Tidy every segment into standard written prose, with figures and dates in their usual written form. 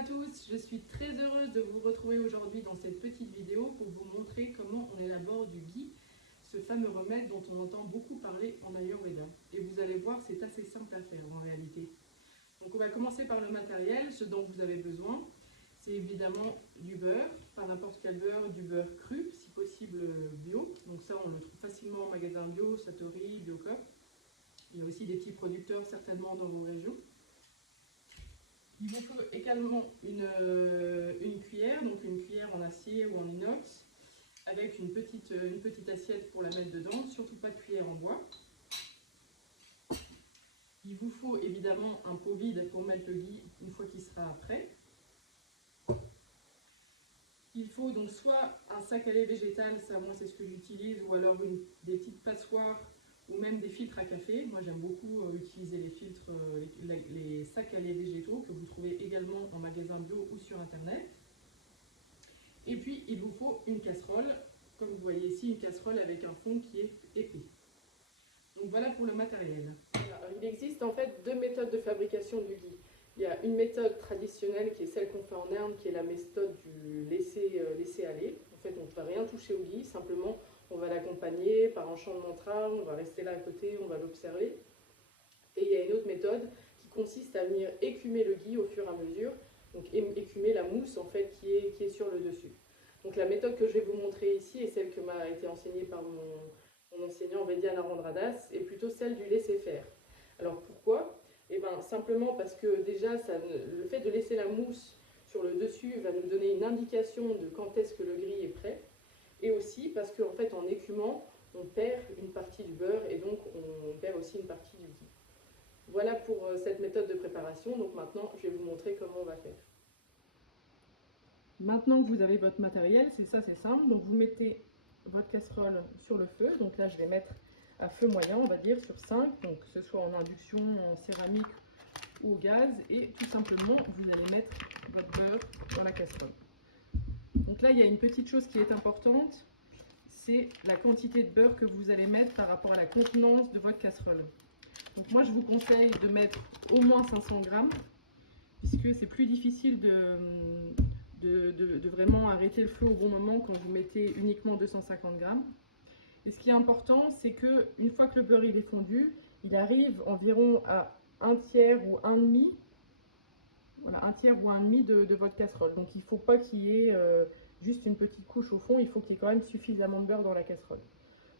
à tous, je suis très heureuse de vous retrouver aujourd'hui dans cette petite vidéo pour vous montrer comment on élabore du ghee, ce fameux remède dont on entend beaucoup parler en Ayurveda. Et vous allez voir, c'est assez simple à faire en réalité. Donc on va commencer par le matériel. Ce dont vous avez besoin, c'est évidemment du beurre, pas n'importe quel beurre, du beurre cru, si possible bio. Donc ça on le trouve facilement en magasin bio, Satori, Biocoop. Il y a aussi des petits producteurs certainement dans vos régions. Il vous faut également une cuillère, donc une cuillère en acier ou en inox, avec une petite assiette pour la mettre dedans, surtout pas de cuillère en bois. Il vous faut évidemment un pot vide pour mettre le ghee une fois qu'il sera prêt. Il faut donc soit un sac à lait végétal, ça moi c'est ce que j'utilise, ou alors des petites passoires ou même des filtres à café. Moi j'aime beaucoup utiliser les filtres, les sacs à lait végétaux que vous trouvez également en magasin bio ou sur internet. Et puis il vous faut une casserole, comme vous voyez ici, une casserole avec un fond qui est épais. Donc voilà pour le matériel. Il existe en fait deux méthodes de fabrication du ghee. Il y a une méthode traditionnelle qui est celle qu'on fait en Inde, qui est la méthode du laisser aller. En fait, on ne va rien toucher au ghee, simplement on va l'accompagner par un chant de mantra, on va rester là à côté, on va l'observer. Et il y a une autre méthode qui consiste à venir écumer le ghee au fur et à mesure, donc écumer la mousse en fait qui est sur le dessus. Donc la méthode que je vais vous montrer ici est celle que m'a été enseignée par mon enseignant Vedya Narendradas, est plutôt celle du laisser-faire. Alors pourquoi ? Eh bien, simplement parce que déjà, le fait de laisser la mousse sur le dessus va nous donner une indication de quand est-ce que le ghee est prêt. Et aussi parce qu'en fait, en écumant, on perd une partie du beurre et donc on perd aussi une partie du ghee. Voilà pour cette méthode de préparation. Donc maintenant, je vais vous montrer comment on va faire. Maintenant que vous avez votre matériel, c'est simple. Donc vous mettez votre casserole sur le feu. Donc là, je vais mettre à feu moyen, on va dire, sur 5, donc que ce soit en induction, en céramique ou au gaz, et tout simplement, vous allez mettre votre beurre dans la casserole. Donc là, il y a une petite chose qui est importante, c'est la quantité de beurre que vous allez mettre par rapport à la contenance de votre casserole. Donc moi, je vous conseille de mettre au moins 500 grammes, puisque c'est plus difficile de vraiment arrêter le feu au bon moment quand vous mettez uniquement 250 grammes. Et ce qui est important, c'est que une fois que le beurre il est fondu, il arrive environ à un tiers ou un demi, voilà, un tiers ou un demi de votre casserole. Donc il ne faut pas qu'il y ait juste une petite couche au fond, il faut qu'il y ait quand même suffisamment de beurre dans la casserole.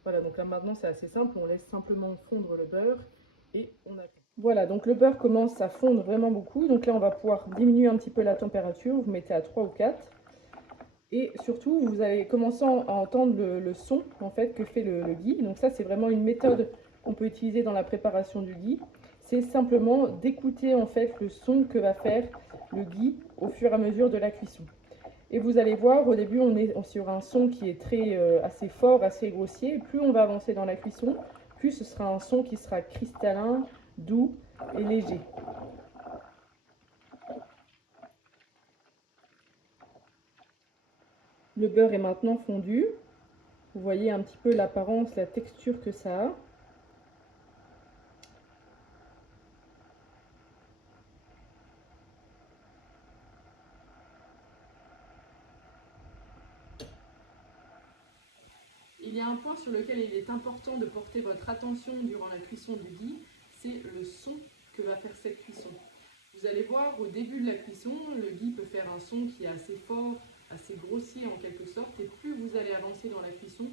Voilà, donc là maintenant c'est assez simple, on laisse simplement fondre le beurre et on a... Voilà, donc le beurre commence à fondre vraiment beaucoup, donc là on va pouvoir diminuer un petit peu la température, vous mettez à 3 ou 4. Et surtout, vous allez commencer à entendre le son en fait, que fait le ghee. Donc ça, c'est vraiment une méthode qu'on peut utiliser dans la préparation du ghee. C'est simplement d'écouter en fait le son que va faire le ghee au fur et à mesure de la cuisson. Et vous allez voir, au début, on est sur un son qui est assez fort, assez grossier. Et plus on va avancer dans la cuisson, plus ce sera un son qui sera cristallin, doux et léger. Le beurre est maintenant fondu. Vous voyez un petit peu l'apparence, la texture que ça a. Il y a un point sur lequel il est important de porter votre attention durant la cuisson du ghee, c'est le son que va faire cette cuisson. Vous allez voir, au début de la cuisson, le ghee peut faire un son qui est assez fort, assez grossier en quelque sorte, et plus vous allez avancer dans la cuisson,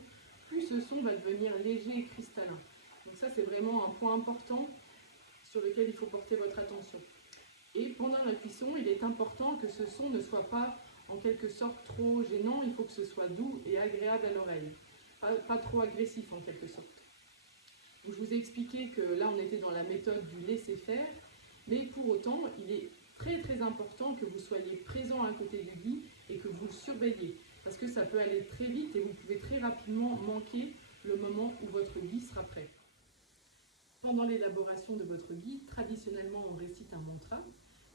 plus ce son va devenir léger et cristallin. Donc ça, c'est vraiment un point important sur lequel il faut porter votre attention. Et pendant la cuisson, il est important que ce son ne soit pas en quelque sorte trop gênant, il faut que ce soit doux et agréable à l'oreille. Pas trop agressif en quelque sorte. Donc, je vous ai expliqué que là on était dans la méthode du laisser-faire, mais pour autant il est très important que vous soyez présent à côté du ghee et que vous le surveillez, parce que ça peut aller très vite et vous pouvez très rapidement manquer le moment où votre ghee sera prêt. Pendant l'élaboration de votre ghee, traditionnellement on récite un mantra.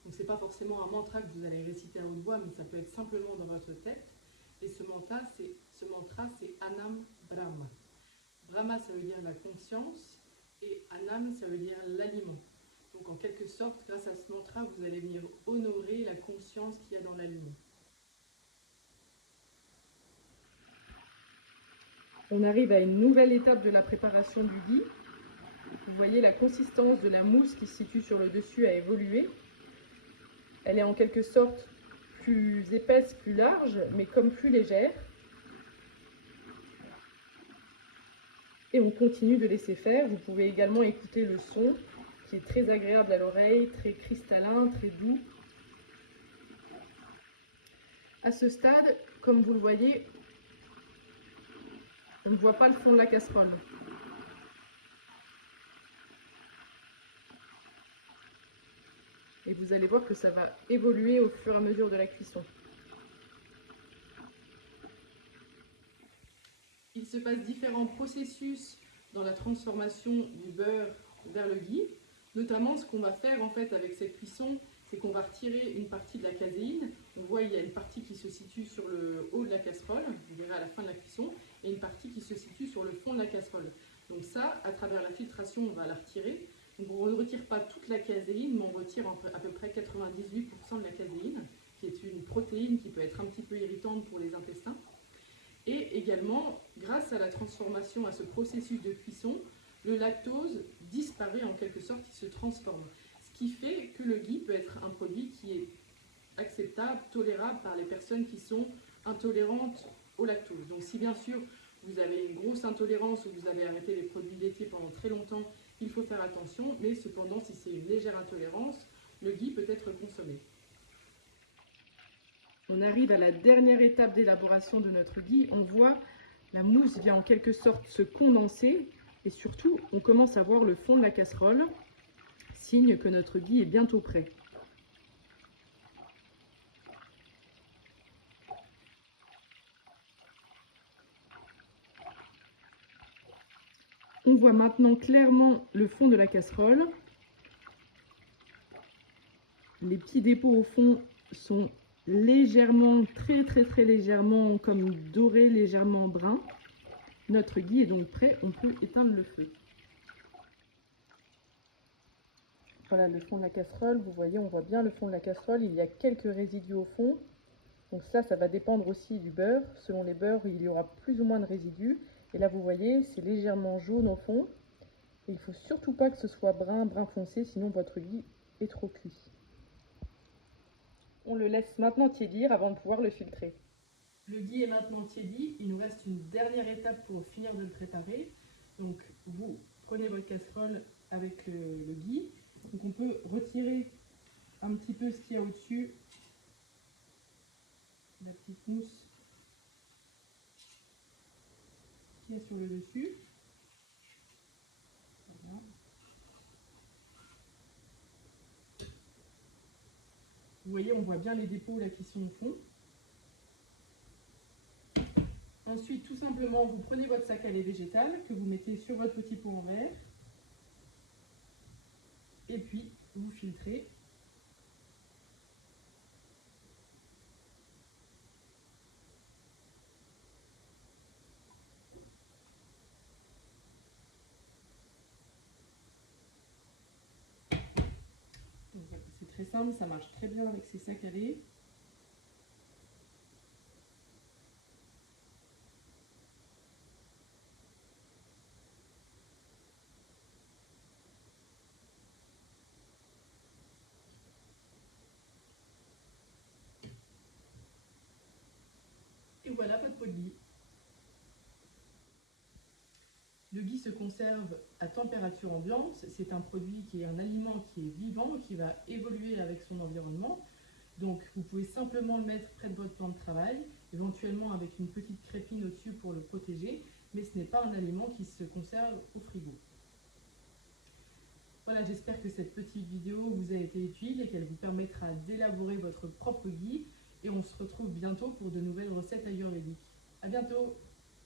Donc c'est pas forcément un mantra que vous allez réciter à haute voix, mais ça peut être simplement dans votre tête. Et ce mantra, c'est Anam Brahma. Brahma, ça veut dire la conscience, et Anam, ça veut dire l'aliment. Donc en quelque sorte, grâce à ce mantra, vous allez venir honorer la conscience qu'il y a dans la lune. On arrive à une nouvelle étape de la préparation du gui. Vous voyez, la consistance de la mousse qui se situe sur le dessus a évolué. Elle est en quelque sorte plus épaisse, plus large, mais comme plus légère. Et on continue de laisser faire. Vous pouvez également écouter le son qui est très agréable à l'oreille, très cristallin, très doux. À ce stade, comme vous le voyez, on ne voit pas le fond de la casserole. Et vous allez voir que ça va évoluer au fur et à mesure de la cuisson. Il se passe différents processus dans la transformation du beurre vers le ghi. Notamment, ce qu'on va faire en fait avec cette cuisson, c'est qu'on va retirer une partie de la caséine. On voit il y a une partie qui se situe sur le haut de la casserole, vous verrez à la fin de la cuisson, et une partie qui se situe sur le fond de la casserole. Donc ça, à travers la filtration, on va la retirer. Donc on ne retire pas toute la caséine, mais on retire à peu près 98% de la caséine, qui est une protéine qui peut être un petit peu irritante pour les intestins. Et également, grâce à la transformation, à ce processus de cuisson, le lactose disparaît en quelque sorte, il se transforme. Ce qui fait que le ghi peut être un produit qui est acceptable, tolérable par les personnes qui sont intolérantes au lactose. Donc si bien sûr vous avez une grosse intolérance ou vous avez arrêté les produits laitiers pendant très longtemps, il faut faire attention, mais cependant si c'est une légère intolérance, le ghi peut être consommé. On arrive à la dernière étape d'élaboration de notre ghi. On voit la mousse vient en quelque sorte se condenser et surtout on commence à voir le fond de la casserole, signe que notre ghi est bientôt prêt. On voit maintenant clairement le fond de la casserole. Les petits dépôts au fond sont légèrement, très légèrement comme dorés, légèrement bruns. Notre ghi est donc prêt, on peut éteindre le feu. Voilà le fond de la casserole, vous voyez, on voit bien le fond de la casserole, il y a quelques résidus au fond. Donc ça va dépendre aussi du beurre. Selon les beurres, il y aura plus ou moins de résidus. Et là, vous voyez, c'est légèrement jaune au fond. Et il ne faut surtout pas que ce soit brun foncé, sinon votre ghi est trop cuit. On le laisse maintenant tiédir avant de pouvoir le filtrer. Le ghi est maintenant tiédi, il nous reste une dernière étape pour finir de le préparer. Donc vous prenez votre casserole avec le ghi. Donc on peut retirer un petit peu ce qu'il y a au-dessus, la petite mousse qu'il y a sur le dessus. Voilà. Vous voyez, on voit bien les dépôts là qui sont au fond. Ensuite, tout simplement, vous prenez votre sac à lait végétal que vous mettez sur votre petit pot en verre. Et puis, vous filtrez. C'est très simple, ça marche très bien avec ces sacs à lait. Et voilà votre pot de ghi. Le ghi se conserve à température ambiante. C'est un produit qui est un aliment qui est vivant, qui va évoluer avec son environnement. Donc vous pouvez simplement le mettre près de votre plan de travail, éventuellement avec une petite crépine au-dessus pour le protéger, mais ce n'est pas un aliment qui se conserve au frigo. Voilà, j'espère que cette petite vidéo vous a été utile et qu'elle vous permettra d'élaborer votre propre ghi. Et on se retrouve bientôt pour de nouvelles recettes ayurvédiques. À bientôt!